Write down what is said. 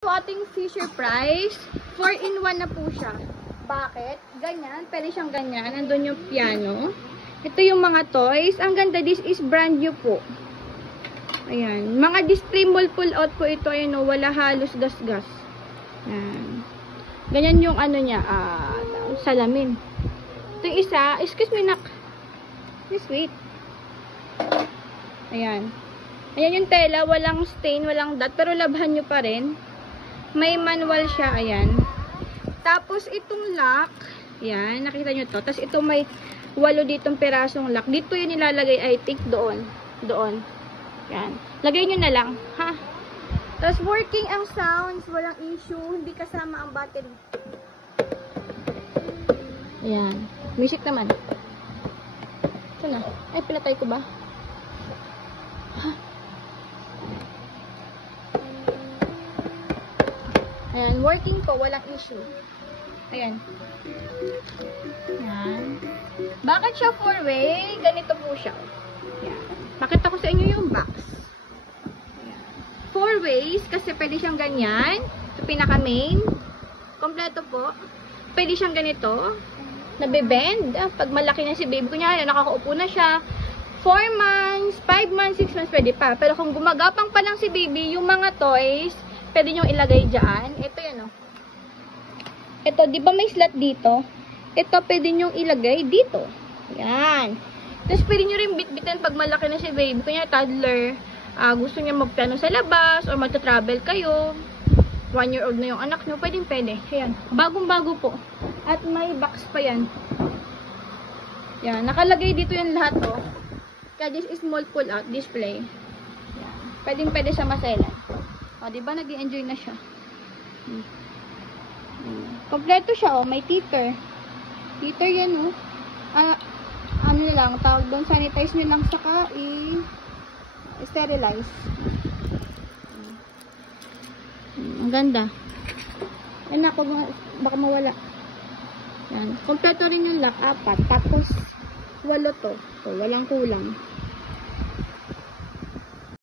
Po ating Fisher Price, 4-in-1 na po siya. Bakit? Ganyan, pwede siyang ganyan. Nandun yung piano. Ito yung mga toys. Ang ganda, this is brand new po. Ayan. Mga disposable pull out po ito. Ayan o, wala halos gas-gas. Ayan. Ganyan yung ano niya, salamin. Ito yung isa, excuse me nak. Please wait. Ayan. Ayan yung tela, walang stain, walang dot, pero labhan nyo pa rin. May manual siya, ayan. Tapos itong lock, ayan, nakita nyo to. Tapos ito may 8 ditong pirasong lock. Dito yun nilalagay, I think, doon. Doon. Ayan. Lagay nyo na lang, ha? Tapos working ang sounds, walang issue, hindi kasama ang battery. Ayan. Music naman. Ito na. Ay, pinatay ko ba? Ha? Ayan, working po, walang issue. Ayan. Ayan. Bakit siya 4-way? Ganito po siya. Ayan. Pakita ko sa inyo yung box. Ayan. 4 ways, kasi pwede siyang ganyan. Ito pinaka-main. Kompleto po. Pwede siyang ganito. Nabe-bend. Pag malaki na si baby, kunyari, nakakaupo na siya. 4 months, 5 months, 6 months, pwede pa. Pero kung gumagapang pa lang si baby, yung mga toys, pwede nyo ilagay dyan. Ito yan, oh. Ito, di ba may slot dito? Ito, pwede nyo ilagay dito. Yan. Tapos, pwede nyo rin bit-bitan pag malaki na si baby. Kunya, toddler, gusto niya magpiano sa labas, or magta-travel kayo. 1-year-old na yung anak nyo, pwede. Ayan. Bagong-bago po. At may box pa yan. Yan. Nakalagay dito yung lahat, oh. Kaya this is small pull-out display. Yan. Pwede siya maselan. O, diba nag-i-enjoy na siya. Kompleto siya, oh. May teeter. Teeter yan, oh. Ano na lang, tawag doon, sanitize nyo lang, saka sterilize. Ang ganda. Yan ako, baka mawala. Yan. Kompleto rin yung lock, 4. Tapos, 8 to. So, walang kulang.